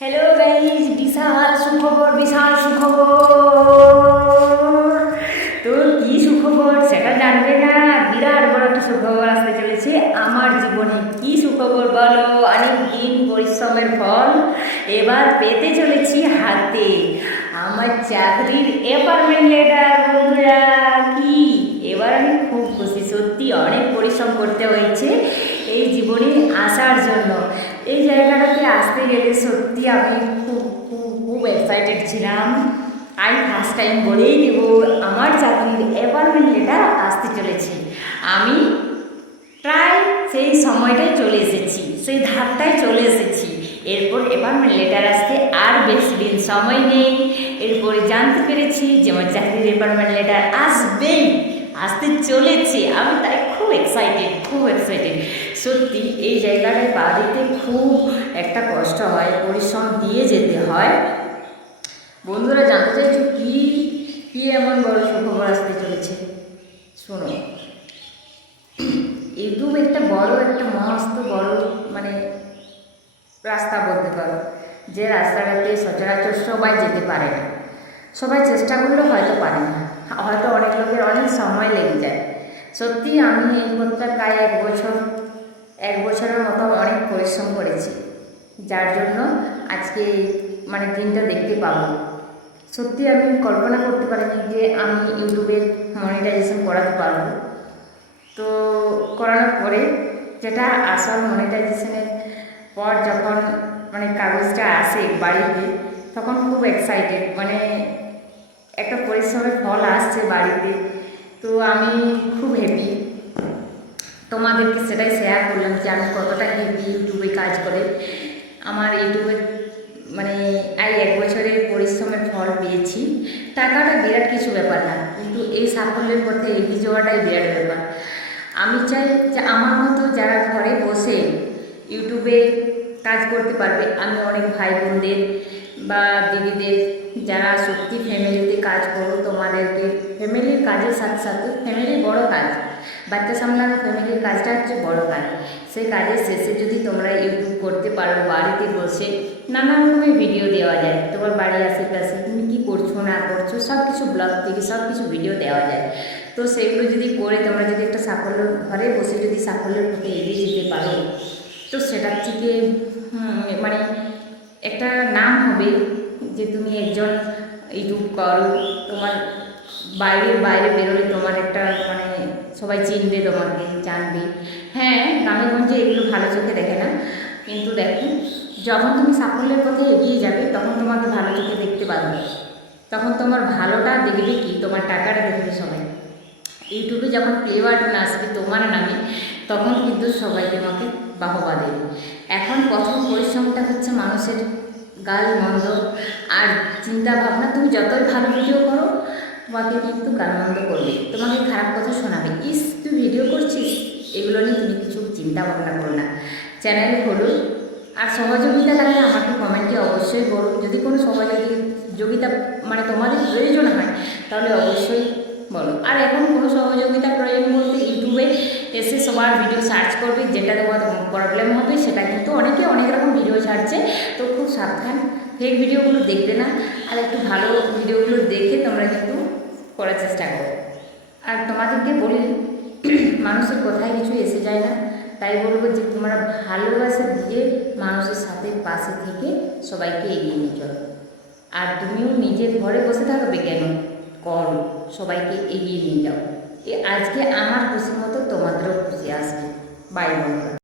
Hello guys, বিশাল সুখবর, বিশাল সুখবর। তো কি সুখবর সেটা জানবে না? বিরাট বড় একটা সুখবর আসতে চলেছে আমার জীবনে। কি সুখবর বলো? অনেক দিন পরিশ্রমের ফল এবার পেতে চলেছি হাতে। আমার চাকরির অ্যাপয়েন্টমেন্ট লেটার। বন্ধুরা, কি এবার আমি খুব খুশি। সত্যি অনেক পরিশ্রম করতে হয়েছে এই জীবনে আসার জন্য। এই জায়গাটাতে আসতে গেলে সত্যি আমি খুব খুব খুব এক্সাইটেড ছিলাম। আমি ফার্স্ট টাইম বলেই দেব, আমার চাকরির অ্যাপয়েন্টমেন্ট লেটার আসতে চলেছে। আমি প্রায় সেই সময়টায় চলে এসেছি, সেই ধাপটায় চলে এসেছি। এরপর অ্যাপয়েন্টমেন্ট লেটার আসতে আর বেশি দিন সময় নেই। এরপরে জানতে পেরেছি যে আমার চাকরির অ্যাপয়েন্টমেন্ট লেটার আসতে চলেছে। আমি তাই খুব এক্সাইটেড, খুব এক্সাইটেড। সত্যি এই জায়গাটায় পা দিতে খুব একটা কষ্ট হয়, পরিশ্রম দিয়ে যেতে হয়। বন্ধুরা, জানতে চাইছো কি কি এমন বড় সুখবর আসতে চলেছে? শোনো, ইউটিউব একটা মস্ত বড় রাস্তা বলতে পারো, যে রাস্তাটাতে সচরাচর সবাই যেতে পারে না। সবাই চেষ্টা করলেও হয়তো পারে না, হয়তো অনেক লোকের অনেক সময় লেগে যায়। সত্যি আমি এই করতে প্রায় এক বছরের মতো অনেক পরিশ্রম করেছি, যার জন্য আজকে দিনটা দেখতে পাবো। সত্যি আমি কল্পনা করতে পারিনি যে আমি ইউটিউবের মনিটাইজেশন করাতে পারবো। তো করানোর পরে যেটা আসল মনিটাইজেশনের পর যখন কাগজটা আসে বাড়িতে, তখন খুব এক্সাইটেড। একটা পরিশ্রমের ফল আসছে বাড়িতে, তো আমি খুব হ্যাপি। তোমাদেরকে সেটাই শেয়ার করলাম যে আমি কতটা হ্যাপি ইউটিউবে কাজ করে। আমার ইউটিউবে এই এক বছরের পরিশ্রমের ফল পেয়েছি। টাকাটা বিরাট কিছু ব্যাপার না, কিন্তু এই সাফল্যের পথে এগিয়ে যাওয়াটাই বিরাট ব্যাপার। আমি চাই যে আমার মতো যারা ঘরে বসে ইউটিউবে কাজ করতে পারবে, আমি অনেক ভাই বোনদের বা দিদিদের যারা সত্যি ফ্যামিলিতে কাজ করো, তোমাদেরকে ফ্যামিলির কাজের সাথে সাথে ফ্যামিলির বড় কাজ, বাচ্চা সামলানো ফ্যামিলির কাজটা হচ্ছে বড় কাজ। সেই কাজের শেষে যদি তোমরা ইউটিউব করতে পারো, বাড়িতে বসে নানা রকমের ভিডিও দেওয়া যায়। তোমার বাড়ির আশেপাশে তুমি কী করছো না করছো সব কিছু ব্লগ থেকে সব কিছু ভিডিও দেওয়া যায়। তো সেগুলো যদি করে তোমরা যদি একটা সাফল্য, ঘরে বসে যদি সাফল্যের পথে এগিয়ে যেতে পারো, তো সেটার থেকে একটা নাম হবে যে তুমি একজন ইউটিউব করো। তোমার বাইরে বেরোলে তোমার একটা সবাই চিনবে, তোমাকে জানবে। হ্যাঁ, গ্রামে গঞ্জে এগুলো ভালো চোখে দেখে না, কিন্তু দেখো যখন তুমি সাফল্যের পথে এগিয়ে যাবে তখন তোমাকে ভালো চোখে দেখতে পারবে। তখন তোমার ভালোটা দেখবে কি, তোমার টাকাটা দেখবে সবাই। ইউটিউবে যখন প্লে বাটন আসবে তোমার নামে, তখন কিন্তু সবাই তোমাকে বাহবা দেবে। এখন প্রথম পরিশ্রমটা হচ্ছে মানুষের গাল মন্দ আর চিন্তা ভাবনা। তুমি যতই ভালো ভিডিও করো, তোমাকে কিন্তু গালমন্দ করবে, তোমাকে খারাপ কথা শোনাবে। তুই ভিডিও করছিস, এগুলো নিয়ে তুমি কিছু চিন্তা ভাবনা করো না। চ্যানেল হলো আর সহযোগিতা লাগলে আমাকে কমেন্টে অবশ্যই বলো। যদি কোনো সহযোগিতা তোমাদের প্রয়োজন হয়, তাহলে অবশ্যই বলো। আর এখন কোনো সহযোগিতা প্রয়োজন বলতে ইউটিউবে এসে সবার ভিডিও সার্চ করবে, যেটা তোমার প্রবলেম হবে সেটা কিন্তু অনেকে অনেক রকম ভিডিও ছাড়ছে। তো খুব সাবধান, ফেক ভিডিওগুলো দেখবে না, আর একটু ভালো ভিডিওগুলো দেখে তোমরা কিন্তু করার চেষ্টা করো। আর তোমাদেরকে বলি, মানুষের কথায় কিছু এসে যায় না, তাই বলবো যে তোমরা ভালোবাসা দিয়ে মানুষের সাথে পাশে থেকে সবাইকে এগিয়ে নিয়ে চলো। আর তুমিও নিজের ঘরে বসে থাকবে কেন, করো, সবাইকে এগিয়ে নিয়ে যাও। আজকে আমার খুশির মতো তোমাদেরও খুশি আসবে। বাই বন্ধুরা।